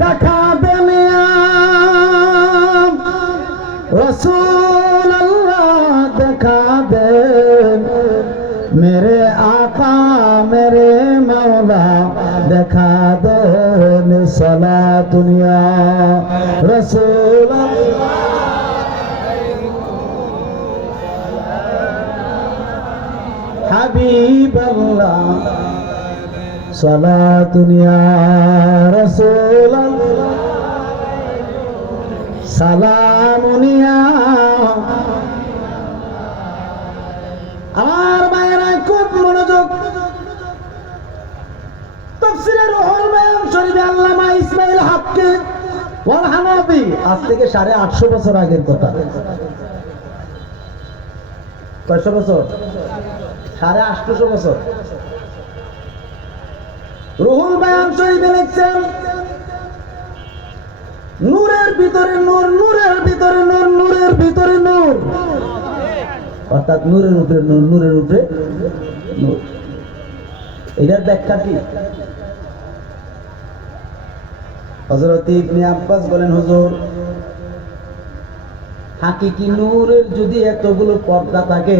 দেখা দেন রসুল আল্লাহ দেখা দেন। মেরে আকা, মেরে মৌলা দেখা দেন। সলা দুনিয়া রসুল হাবিব আল্লাহ সালাতুন ইয়া আমার মায়েরা খুব মনোযোগ। তাফসীরে রুহুল বায়ান শরীফে আল্লামা ইসমাইল হাক্কি আজ থেকে 850 বছর আগের কথা। কয়শো বছর? সাড়ে আটশো বছর। রুহুল বায়ান শরীফে লিখছেন, নূরের ভিতরে নূর, নূরের ভিতরে নূর, নূরের ভিতরে নূর। অর্থাৎ নূরের উপরে নূর, নূরের উপরে নূর। এটার ব্যাখ্যা কি? হযরত ইবনে আব্বাস বলেন, হুজুর, হাকিকি নূরের যদি এতগুলো পর্দা থাকে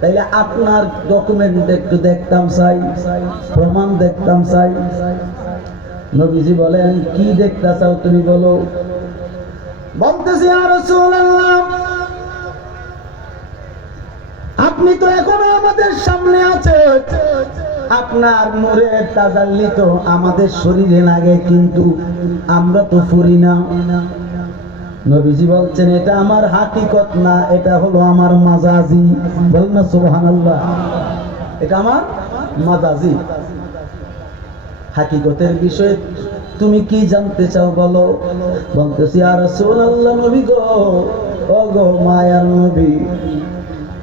তাইলে আপনার ডকুমেন্ট একটু দেখতাম চাই, প্রমাণ দেখতাম চাই। নবীজি বলেন, কি দেখতে চাও তুমি বলো। বলতেছি আর আপনি তো এখনও আমাদের সামনে আছে আপনার নূরের তাজাল্লি তো আমাদের শরীরে লাগে, কিন্তু আমরা তো ফুরি না। নবীজি বলছেন, এটা আমার হাকিকত না, এটা হলো আমার মাজাজি। বলেন না, সুবহানাল্লাহ। এটা আমার মাজাজি। হাকিকতের বিষয়ে তুমি কি জানতে চাও বলো? বলতেছি আর রাসূলুল্লাহ নবী গো, ও গো মায়ার নবী,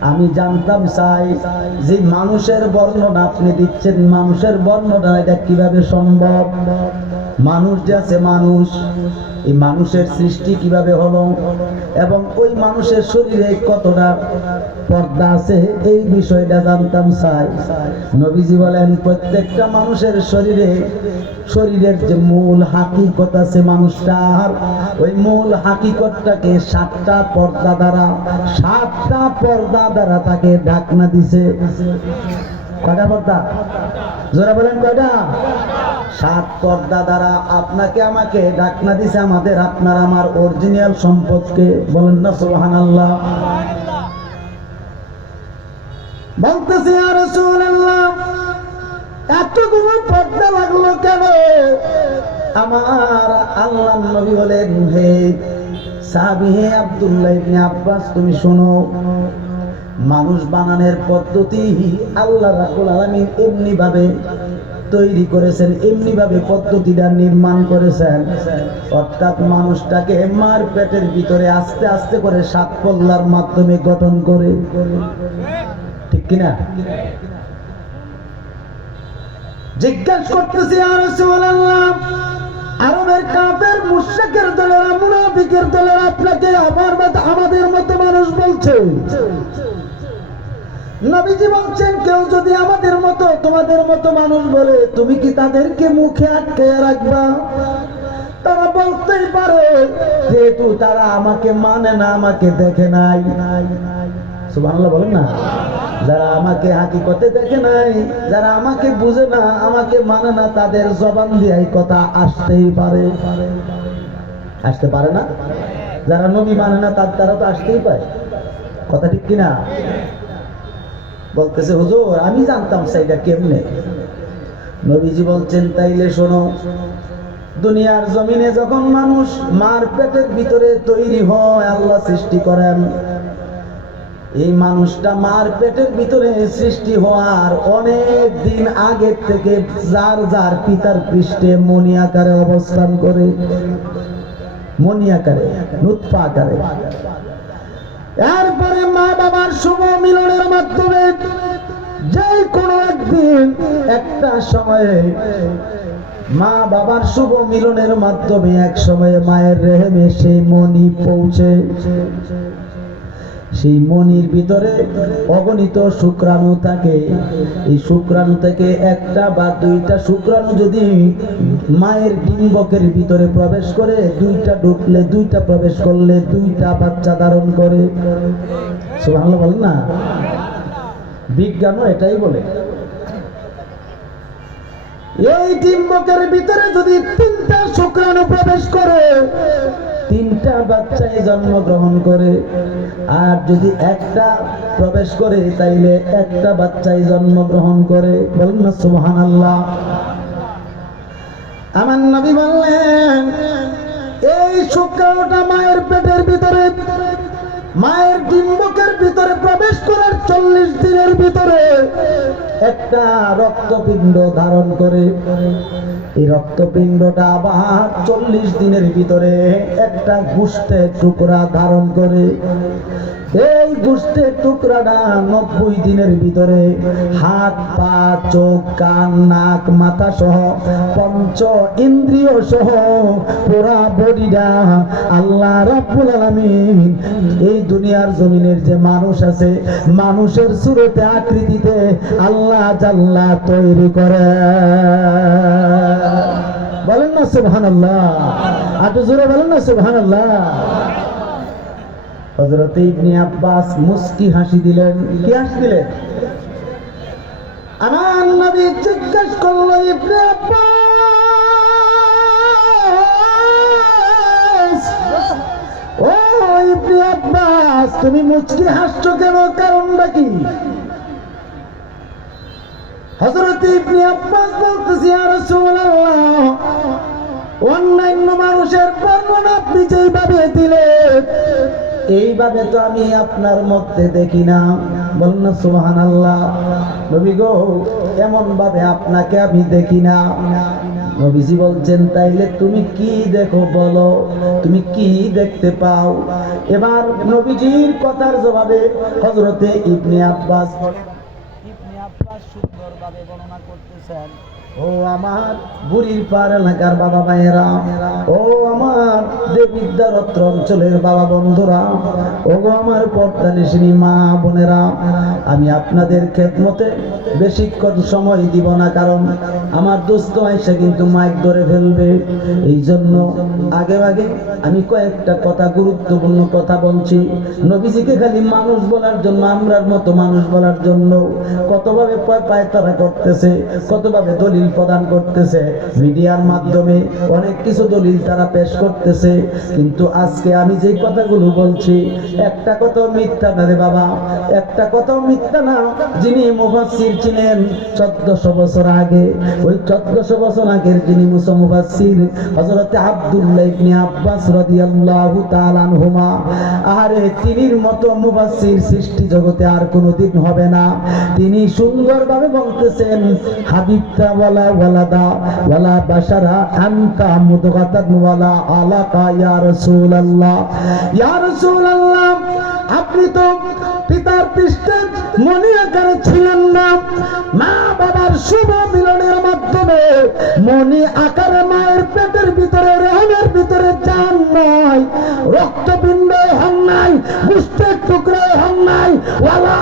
আমি জানতাম চাই যে মানুষের বর্ণনা আপনি দিচ্ছেন। মানুষের বর্ণনা এটা কীভাবে সম্ভব? মানুষ যে আছে মানুষ, এই মানুষের সৃষ্টি কীভাবে হলো এবং ওই মানুষের শরীরে কতটা পর্দা আছে, এই বিষয়টা জানতাম চাই নবীজি বলেন, প্রত্যেকটা মানুষের শরীরে, শরীরের যে মূল হাকিকত আছে মানুষটার, ওই মূল হাকিকতটাকে সাতটা পর্দা দ্বারা, সাতটা পর্দা দ্বারা তাকে ঢাকনা দিছে। কয়টা পর্দা? জোরা বলেন কয়টা? সাত পর্দা দ্বারা আপনাকে আমাকে ডাকনা দিছে, আমাদের আপনার আমার অরিজিনাল সম্পদকে। বলেন না সোহান আল্লাহ বলতেছি আর রাসূলুল্লাহ, এতগুলো পর্দা লাগল কেন? আমার আল্লাহ নবী বলেন, হে সাহাবী, হে আব্দুল্লাহ ইবনে আব্বাস, তুমি শোনো, মানুষ বানানোর পদ্ধতি আল্লাহ রাখুল আলমিন এমনি ভাবে তৈরি করেছেন এমনি ভাবে পদ্ধতিটা নির্মাণ করেছেন। অর্থাৎ মানুষটাকে মার পেটের ভিতরে আস্তে আস্তে করে সাত পল্লার মাধ্যমে গঠন করে। ঠিক কিনা? জিজ্ঞাসা করতেছি আর আরবের কাফের, মুশরিকের দলেরা, মুনাফিকের দলেরা আপনাকে আমার আমাদের মতো মানুষ বলছে? নবীজি বলছেন, কেউ যদি আমাদের মতো, তোমাদের মতো মানুষ বলে, তুমি কি তাদেরকে মুখে আটকে রাখবা? তারা বলতেই পারে, যেহেতু তারা আমাকে মানে না, আমাকে দেখে নাই। সুবহানাল্লাহ বলেন না। যারা আমাকে হাকিকতে দেখে নাই, যারা আমাকে বুঝে না, আমাকে মানে না, তাদের জবান দিয়ে কথা আসতেই পারে। আসতে পারে না? যারা নবী মানে না, তার তারা তো আসতেই পারে। কথা ঠিক কিনা? বলতেছে, হুজুর, আমি জানতাম সেইটা কেমনে? নবীজি বলছেন, তাইলে শোনো, দুনিয়ার জমিনে যখন মানুষ মার পেটের ভিতরে তৈরি হয়, আল্লাহ সৃষ্টি করেন। এই মানুষটা মার পেটের ভিতরে সৃষ্টি হওয়ার অনেক দিন আগে থেকে যার যার পিতার পৃষ্ঠে মনি আকারে অবস্থান করে। মনি আকারে নুৎফা আকারে। এরপরে মা বাবার শুভ মিলনের মাধ্যমে যে কোনো একদিন, একটা সময়ে মা বাবার শুভ মিলনের মাধ্যমে এক সময়ে মায়ের রেহেমে সেই মনি পৌঁছে। সেই মনির ভিতরে অগণিত শুক্রাণু থাকে। এই শুক্রাণু থেকে একটা বা দুইটা শুক্রাণু যদি মায়ের ডিম্বকের ভিতরে প্রবেশ করে, দুইটা ঢুকলে দুইটা প্রবেশ করলে দুইটা বাচ্চা ধারণ করে। ভালো বলেন না? বিজ্ঞানও এটাই বলে। এই ডিম্বকের ভিতরে যদি তিনটা শুক্রাণু প্রবেশ করে তিনটা বাচ্চায় জন্মগ্রহণ করে। আর যদি একটা প্রবেশ করে, তাইলে একটা বাচ্চাই জন্মগ্রহণ করে। বলুন না সুবহান আল্লাহ আমার নবী বললেন, এই শুক্রাণুটা মায়ের পেটের ভিতরে, মায়ের ডিম্বকের ভিতরে প্রবেশ করার চল্লিশ দিনের ভিতরে একটা রক্তপিণ্ড ধারণ করে। এই রক্তপিণ্ডটা আবার চল্লিশ দিনের ভিতরে একটা গুষ্টের টুকরা ধারণ করে। এই গুষ্টের টুকরাটা নব্বই দিনের ভিতরে হাত, পা, চোখ, কান, নাক, মাথা সহ, পঞ্চ ইন্দ্রিয় সহ পুরা বডিটা আল্লাহ রাব্বুল আলামিন এই দুনিয়ার জমিনের যে মানুষ আছে, মানুষের সুরতে আকৃতিতে আল্লাহ জাল্লা তৈরি করে। না সুবহানাল্লাহ। আটু জোরে বলেন না সুবহানাল্লাহ। হযরত ইবনে আব্বাস মুস্কি হাসি দিলেন। কি হাসি দিলেন? আমার নবী জিজ্ঞেস করল, ইবনে আব্বাস। ও ইবনে আব্বাস, তুমি মুচকি হাসছো কেন? কারণটা কি? হযরত ইবনে আব্বাস বলতেছি, ইয়া রাসূলুল্লাহ, অন্যান্য মানুষের বর্ণনা আপনি যেইভাবে দিলেন, এইভাবে তো আমি আপনার মধ্যে দেখি না। বলুন না সুহান আল্লাহ নবী গো এমন ভাবে আপনাকে আমি দেখি না। নবীজি বলছেন, তাইলে তুমি কি দেখো বলো? তুমি কি দেখতে পাও? এবার নবীজির কথার জবাবে হজরতে ইবনে আব্বাস বর্ণনা করতেছেন ও আমার বুড়ির পার এলাকার বাবা ভাইয়েরা ও আমার দেবিদ্যারত্র অঞ্চলের বাবা বন্ধুরা ও আমার পর্দানিসিনী মা বোনেরা, আমি আপনাদের খেদমতে বেশিক্ষণ সময় দিব না, কারণ আমার দোস্ত আইসা কিন্তু মাইক ধরে ফেলবে। এই জন্য আগে আগে আমি কয়েকটা কথা, গুরুত্বপূর্ণ কথা বলছি। নবীজিকে খালি মানুষ বলার জন্য, আমরার মতো মানুষ বলার জন্য কতভাবে পায়তারা করতেছে, কতভাবে দলিল প্রদান করতেছে। মিডিয়ার মাধ্যমে অনেক কিছু দলিল তারা পেশ করতেছে। কিন্তু আজকে আমি যে কথাগুলো বলছি, একটা কথাও মিথ্যা না রে বাবা। একটা কথাও মিথ্যা না, যিনি মুফাসসির ছিলেন চোদ্দশো বছর আগে। ওই চোদ্দশো বছর আগের যিনি মুসা-মুফাসসির হযরতে আব্দুল্লাহ ইবনে আব্বাস রাদিয়াল্লাহু তাআলা আনহুমা আরে তিনির মতো মুফাসসির সৃষ্টি জগতে আর কোনোদিন হবে না। তিনি সুন্দরভাবে বলতেছেন হাবিবতা ওয়ালা ওয়ালাদা ওয়ালা বাশারা আনতা মুদগাতান ওয়ালা আলাকা ইয়া আপনি তো পিতার পৃষ্ঠে মনি আকারে ছিলেন না। মা বাবার শুভ মিলনের মাধ্যমে মনি আকারে মায়ের পেটের ভিতরে, রহমের ভিতরে যান নাই। রক্তপিণ্ড হন নাই হন নাই। ওয়ালা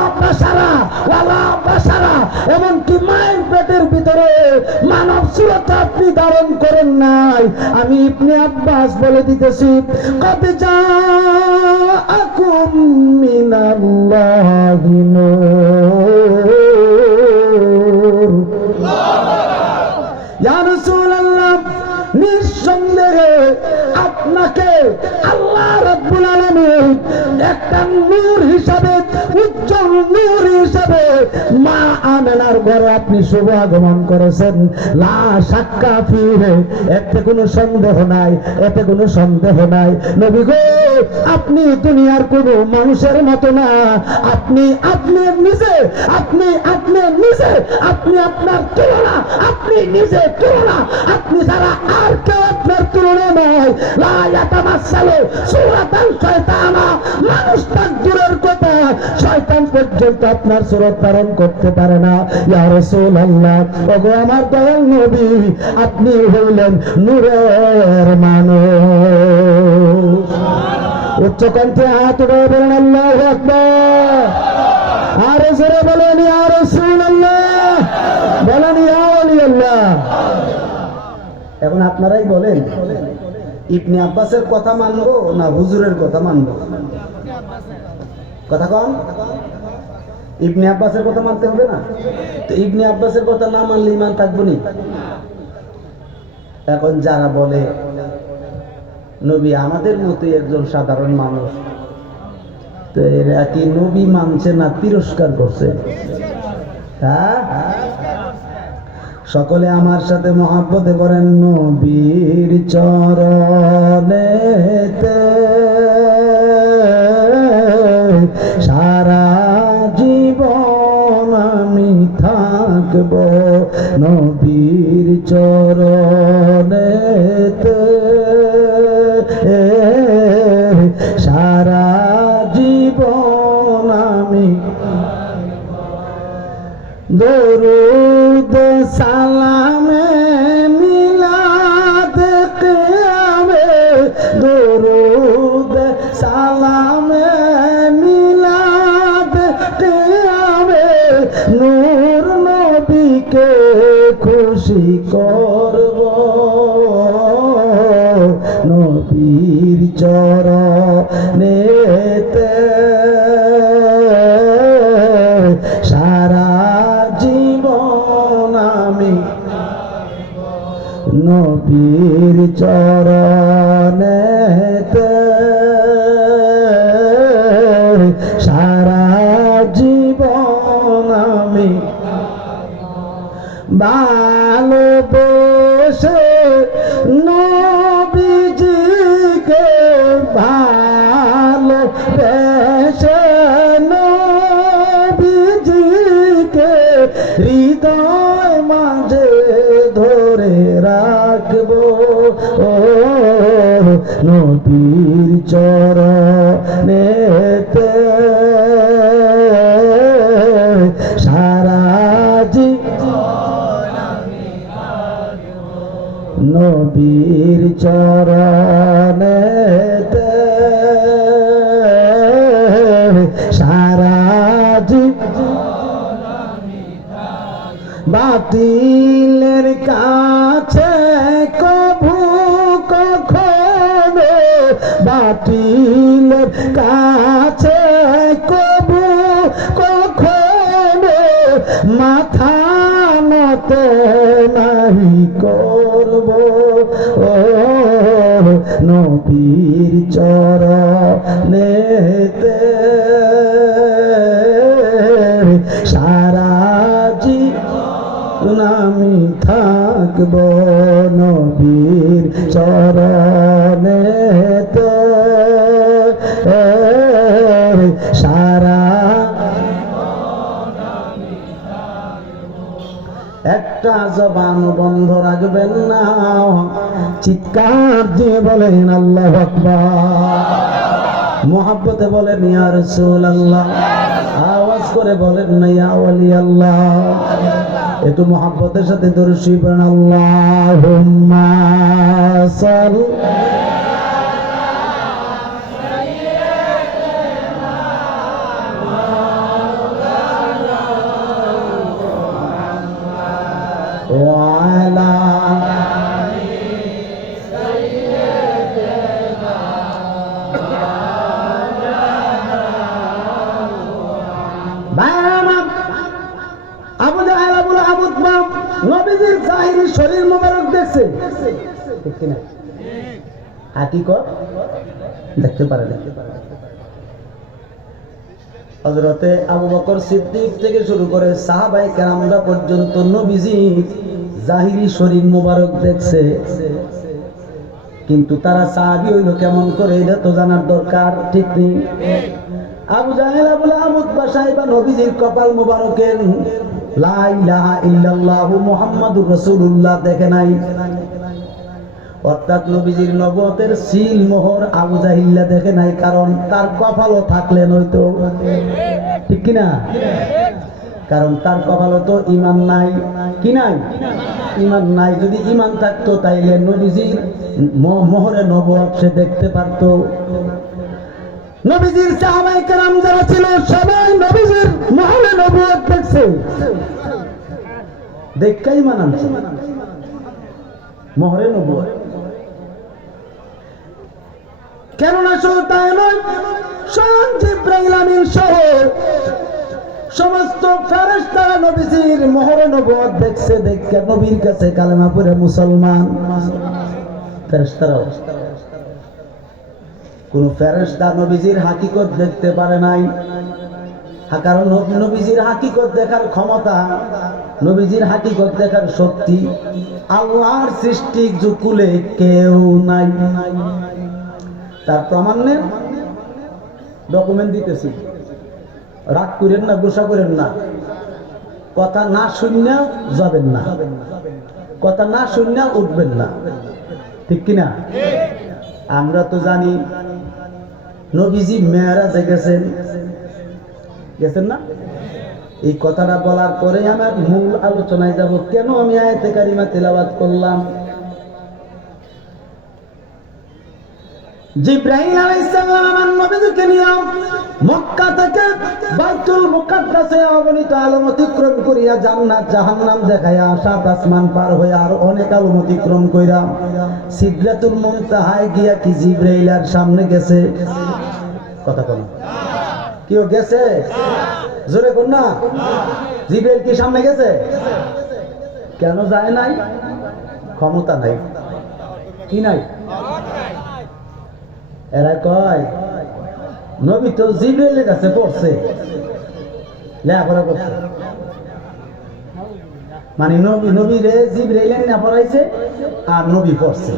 ওয়ালা এমনকি মায়ের পেটের ভিতরে মানব সুরতা আপনি ধারণ করেন নাই। আমি ইবনে আব্বাস বলে দিতেছি কত যা আকুম মিনাল্লাহি নূর। ইয়া রাসূলুল্লাহ নিঃসন্দেহে আপনাকে আল্লাহ রাব্বুল আলামিন একটা নূর হিসাবে, উজ্জ্বল নূর হিসাবে মা আমেনার ঘরে আপনি শুভ আগমন করেছেন। লা সাক্কা ফিরে এতে কোনো সন্দেহ নাই, এতে কোনো সন্দেহ নাই। নবী গো, আপনি দুনিয়ার কোনো মানুষের মতো না। আপনি আপনি নিজে, আপনি আপনি নিজে, আপনি আপনার তুলনা, আপনি নিজে তুলনা। আপনি ছাড়া আর কেউ আপনার তুলনা নয় লা আপনার সুরত ধারণ করতে পারে না। ইয়া রাসূলুল্লাহ, ওগো আমার দয়াল নবী, আপনি হইলেন নূরের মানুষ। উচ্চ কণ্ঠে হাত বলেন, আল্লাহ আরও বলেন রাসূলুল্লাহ। বলেন, ইয়া ওয়ালিয়াল্লাহ এখন আপনারাই বলেন ইবনে আব্বাসের কথা মানবো না হুজুরের কথা মানবো? কথা কন। ইবনে আব্বাসের কথা মানতে হবে না? তো ইবনে আব্বাসের কথা না মানলে ইমান থাকব নি? এখন যারা বলে, নবী আমাদের মতোই একজন সাধারণ মানুষ। তো এরা কি নবী মানছে না তিরস্কার করছে? হ্যাঁ? সকলে আমার সাথে মহাব্বতে করেন নবীর চরণেতে সারা জীবন আমি থাকব নবীর চরণেতে নবীর চরণেতে সারা জীবন আমি নবীর চরণেতে নবীর চরণেতে সারা জীবন নবীর চরণেতে সারা জীবন নবীর চরণেতে সারা আমি থাকব নবীর চরণেতে সারা একটা জবান বন্ধ রাখবেন না। চিৎকার দিয়ে বলেন, আল্লাহ মোহাব্বতে বলেন, ইয়া আল্লাহ আওয়াজ করে বলেন, না, ইয়া আল্লাহ একটু মোহাব্বতের সাথে দরুদ পড়েন, আল্লাহুম্মা দেখতে পারে হজরতে আবু বকর সিদ্দিক থেকে শুরু করে সাহাবাই কেরামরা পর্যন্ত নবীজি জাহিরি শরীর মোবারক দেখছে। কিন্তু তারা সাহাবি হইল কেমন করে, এটা তো জানার দরকার, ঠিক নেই। আবু জাহেল আবুল আবুদ বা সাহেবা নবীজির কপাল মোবারকের লা ইলাহা ইল্লাল্লাহু মুহাম্মাদুর রাসূলুল্লাহ দেখে নাই। অর্থাৎ নবীজির নবতের সিল মোহর আবু জাহিল্লা দেখে নাই, কারণ তার কপালও থাকলে নয়তো। ঠিক কিনা কারণ তার কপালও তো ইমান নাই। কি নাই? ইমান নাই। যদি ইমান থাকতো, তাইলে নবীজির মোহরে নবত সে দেখতে পারতো। নবীজির সাহাবাই কেরাম যারা ছিল, সবাই নবীজির মহলে নবুয়ত দেখছে। দেখাই মানানছে। মহরে নবুয়ত কেননা শুধু তাই নয় স্বয়ং জিব্রাইল আমিন সহ সমস্ত ফেরেশতারা নবীজির মহরে নবুয়ত দেখছে, দেখে নবীর কাছে কালেমা পড়ে মুসলমান। ফেরেশতারাও। কোন ফেরেশতা নবীজির হাকিকত দেখতে পারে নাই। কারণ নবী- নবীজির হাকিকত দেখার ক্ষমতা, নবীজির হাকিকত দেখার শক্তি আল্লাহর সৃষ্টি জুকুলে কেউ নাই। তার প্রমাণ ডকুমেন্ট দিতেছি। রাগ করেন না, গোসা করেন না। কথা না শুনলে যাবেন না। কথা না শুনলে উঠবেন না। ঠিক কিনা? আমরা তো জানি নবীজি মেয়েরাজে গেছেন। গেছেন না? এই কথাটা বলার পরে আমার মূল আলোচনায় যাব। কেন আমি আয়তে কারিমা তেলাবাদ করলাম? জিব্রাহিম আলাইহিস সালাম আমার নিয়ে মক্কা থেকে বাইতুল মুকাদ্দাসে অগণিত আলম অতিক্রম করিয়া জান্নাত, জাহান্নাম দেখাইয়া সাত আসমান পার হয়ে আর অনেক আলম অতিক্রম কইরা সিদরাতুল মুনতাহায় গিয়া কি জিব্রাইলের সামনে গেছে? কথা কোন। কেউ গেছে? জোরে কোন না। জিব্রাইল কি সামনে গেছে? কেন যায় নাই? ক্ষমতা নাই। কি নাই? এরা কয়, নবী তো জিব্রাইলের কাছে পড়ছে। লেখাপড়া করছে। মানে নবী নবী রে জিব্রাইলে না পড়াইছে আর নবী পড়ছে।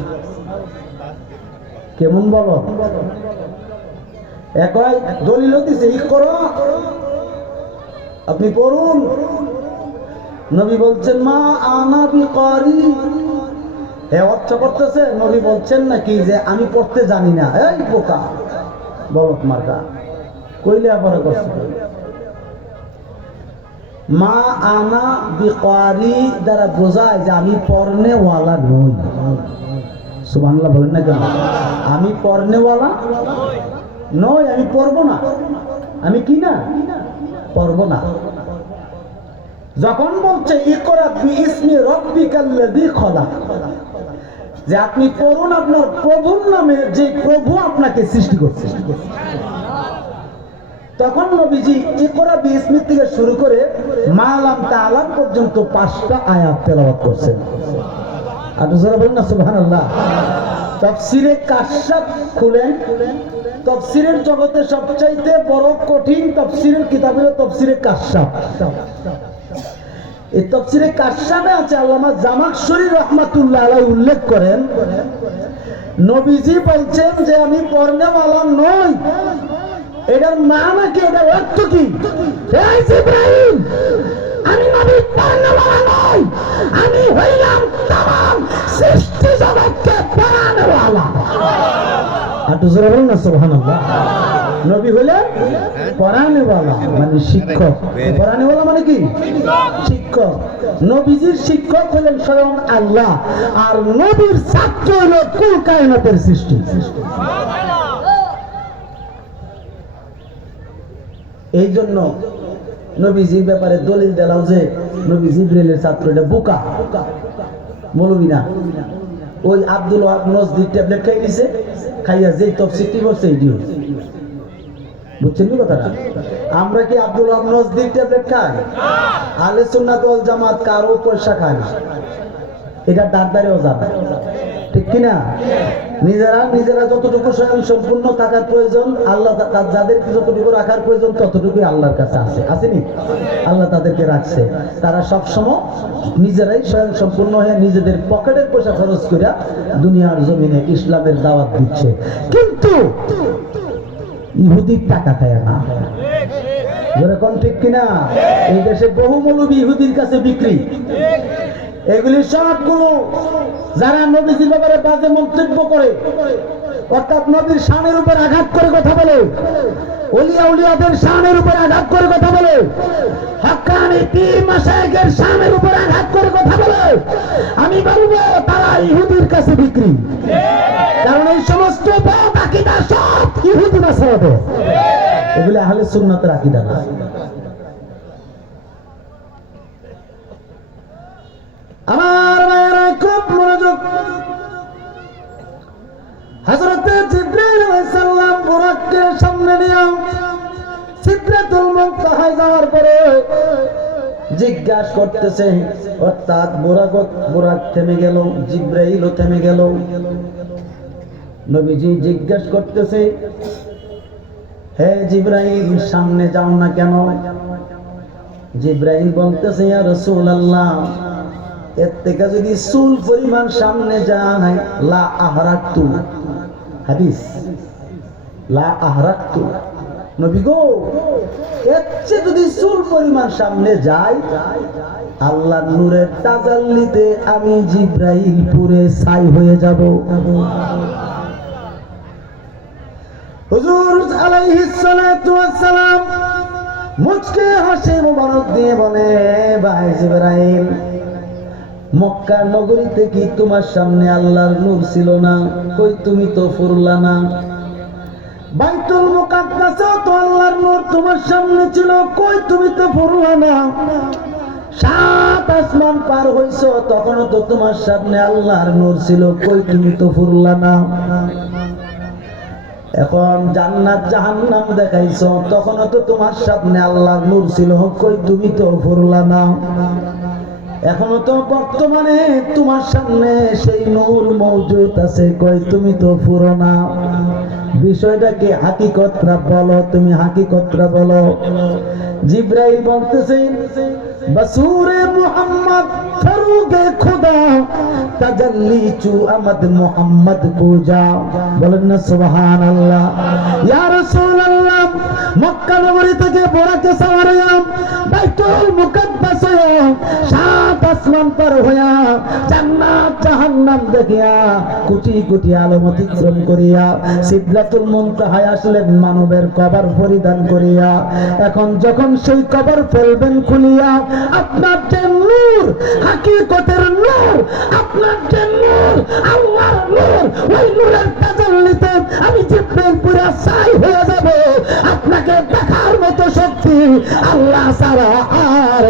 কেমন বলো? একই দলিল দিছে ই করো। আপনি পড়ুন। নবী বলছেন, মা আনা বি এ অর্থ করতেছে, নবী বলছেন নাকি যে আমি পড়তে জানি না। এই বোকা। বলত মার্কা কইলে আবার করছে মা আনা বিকারি দ্বারা বোঝায় যে আমি পড়নেওয়ালা নই। সুবহানাল্লাহ বলেন না কেন? আমি পড়নেওয়ালা নই, আমি পড়ব না। আমি কি না? পড়ব না। যখন বলছে, ইকরা বি ইসমি রব্বিকাল্লাযী খলাক। যে আপনি পড়ুন আপনার প্রভুর নামে, যে প্রভু আপনাকে সৃষ্টি করছে। তখন নবীজি ইকরা বি ইসমি থেকে শুরু করে মালাম তালাম পর্যন্ত পাঁচটা আয়াত তেলাওয়াত করছেন। আর যারা বলেন না, সুবহানাল্লাহ। তাফসিরে কাশাফ খুলেন। তফসিরের জগতে সবচাইতে বড় কঠিন তফসিরের কিতাবের তফসিরে কাশাফ। এই তফসিরে কাশাফে আছে? আল্লামা জামাকশরী রহমাতুল্লাহ আলাই উল্লেখ করেন, নবীজি বলছেন যে আমি পর্ণেওয়ালা নই। এটার মানে কি? এটার অর্থ কি? আমি নবী পর্ণেওয়ালা নই। আমি হইলাম তাম সৃষ্টি জগৎকে পড়ানোওয়ালা একটু জোরে বলুন না, সুবহানাল্লাহ। নবী হলে হলেন পড়ানেওয়ালা মানে শিক্ষক। পড়ানেওয়ালা মানে কি? শিক্ষক। নবীজির শিক্ষক হলেন স্বয়ং আল্লাহ, আর নবীর ছাত্র হল কুল কায়নাতের সৃষ্টি। এই জন্য নবীজির ব্যাপারে দলিল দিলাম যে নবী জিব্রাইলের ছাত্র এটা বোকা। মৌলবী না ওই আব্দুল নজদির ট্যাবলেট খাই দিছে খাইয়া যেই তফসিটি করছে এইটি হচ্ছে বুঝছেন কি কথাটা? আমরা কি আব্দুল ওয়াহাব নজদির ট্যাবলেট খাই? আলে সুন্নাত ওয়াল জামাত কারও পয়সা খায় না। এটা দাঁড়দারেও যাবে। ঠিক কিনা? নিজেরা নিজেরা যতটুকু স্বয়ং সম্পূর্ণ থাকার প্রয়োজন আল্লাহ যাদেরকে যতটুকু রাখার প্রয়োজন ততটুকুই আল্লাহর কাছে আছে। আসেনি? আল্লাহ তাদেরকে রাখছে। তারা সবসময় নিজেরাই স্বয়ং সম্পূর্ণ হয়ে নিজেদের পকেটের পয়সা খরচ করে দুনিয়ার জমিনে ইসলামের দাওয়াত দিচ্ছে। কিন্তু ইহুদির টাকা দেয় না। যেরকম ঠিক কিনা? এই দেশে বহু মৌলবী ইহুদির কাছে বিক্রি। এগুলি সবগুলো যারা নবীজির ব্যাপারে বাজে মন্তব্য করে, অর্থাৎ নদীর স্বামীর উপর আঘাত করে কথা বলে অলিয়া উলিয়াদের শানের উপর আঘাত করে কথা বলে। হকানি পীর মাসায়েকের শানের উপর আঘাত করে কথা বলে। আমি বলব, তারা ইহুদির কাছে বিক্রি। কারণ এই সমস্ত বাকিটা সব ইহুদি নাসারাদের। এগুলো আহলে সুন্নাতের আকীদা না। আমার মায়েরা খুব মনোযোগ হযরতে জিবরাইল আলাইহিস সালাম বুরাককে সামনে নিয়ে সিদরাতুল মুনতাহায় যাওয়ার পরে জিজ্ঞাসা করতেছে, অর্থাৎ বুরাক বুরাক থেমে গেল, জিব্রাইলও থেমে গেল। নবীজি জিজ্ঞাসা করতেছে, হে জিব্রাইল, সামনে যাও না কেন? জিব্রাইল বলতেছে, ইয়া রাসূলুল্লাহ, এর থেকে যদি চুল পরিমাণ সামনে যায়, লা আহরাকতু। হাদিস। লা আহরাকতু। নবী গো চেয়ে যদি চুল পরিমাণ সামনে যায়, আল্লাহ নূরের তাজাল্লিতে আমি জিব্রাইল পুরে ছাই হয়ে যাব। হুজুর আলাইহিস সালাতু ওয়াস সালাম মুচকে হাসি মুবারক দিয়ে বলে, ভাই জিব্রাইল মক্কা নগরীতে কি তোমার সামনে আল্লাহর নূর ছিল না? কই তুমি তো ফুরলা না। বাইতুল তো আল্লাহর নূর তোমার সামনে ছিল, কই তুমি তো ফুরলা না? সাত আসমান পার তখনও তো তোমার সামনে আল্লাহর নূর ছিল, কই তুমি তো ফুরলা না? এখন জান্নাত জাহান্নাম দেখাইছো, তখনও তো তোমার সামনে আল্লাহর নূর ছিল, কই তুমি তো ফুরলা না? এখনও তো বর্তমানে তোমার সামনে সেই নূর মৌজুদ আছে। কই, তুমি তো পুরো না বিষয়টাকে হাকিকতরা বলো, তুমি হাকিকতরা বলো। জিব্রাইল বলতেছে, বসুরে মুহাম্মদ ফরুগে খুদা, তাজাল্লি চু আমদ মুহাম্মদ পূজা। বলেন না, সুবহানাল্লাহ। ইয়া রাসূলুল্লাহ মক্কা নগরী থেকে বোরাকে বাইতুল সাত আসমান পার হইয়া জান্নাত, জাহান্নাম দেখিয়া কোটি কোটি করিয়া আসলেন মানবের কবর পরিধান করিয়া। এখন যখন সেই কবর ফেলবেন খুলিয়া, আপনার যে নূর, হাকিকতের নূর, আপনার যে নূর, আল্লাহর নূর, ওই নূরের তাজাল্লিতে আমি জিব্রাইল পুরা সাই হয়ে যাব। আপনাকে দেখার মতো শক্তি আল্লাহ ছাড়া আর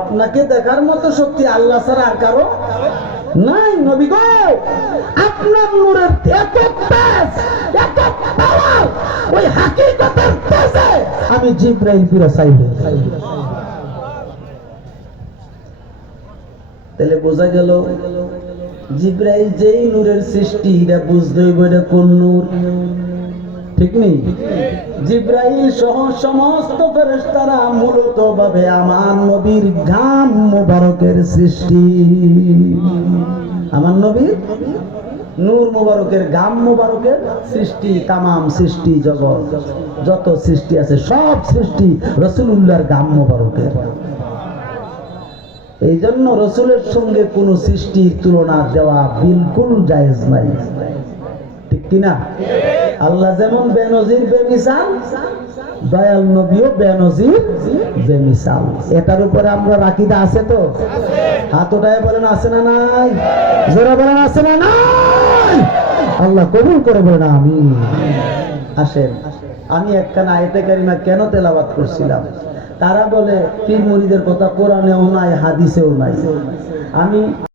আপনাকে দেখার মতো শক্তি আল্লাহ ছাড়া আর কারও নাই নবী গো। আপনার নূরের এত তেজ এত পাওয়ার, ওই হাকিকতের তেজে আমি জিব্রাইল ফিরে চাইবে তাহলে বোঝা গেল, জিব্রাইল যেই নূরের সৃষ্টি, এটা বুঝতে হইব এটা কোন নূর। ঠিক নেই? জিব্রাইল সহ সমস্ত ফেরেশতারা মূলত ভাবে আমার নবীর গাম মোবারকের সৃষ্টি। আমার নবীর নূর মোবারকের গাম মোবারকের সৃষ্টি, তামাম সৃষ্টি জগৎ। যত সৃষ্টি আছে, সব সৃষ্টি রসুলুল্লাহর গাম মোবারকের। এই জন্য রসুলের সঙ্গে কোন সৃষ্টির তুলনা দেওয়া বিলকুল জায়েজ নাই। ঠিক কিনা? আল্লাহ যেমন বেনজির, বেমিসাল। দয়াল নবীও বেনজির, বেমিসাল। এটার উপরে আমরা রাখিদা আছে তো? হাত ওটায় বলেন, আছে না নাই? জোরে বলেন, আছে না নাই? আল্লাহ কবুল করে বলেন আমি আসেন, আমি একখানা আয়তে কারিমা কেন তেলাবাত করছিলাম? তারা বলে, পীর মুরিদের কথা কোরআনেও নাই, হাদিসেও নাই। আমি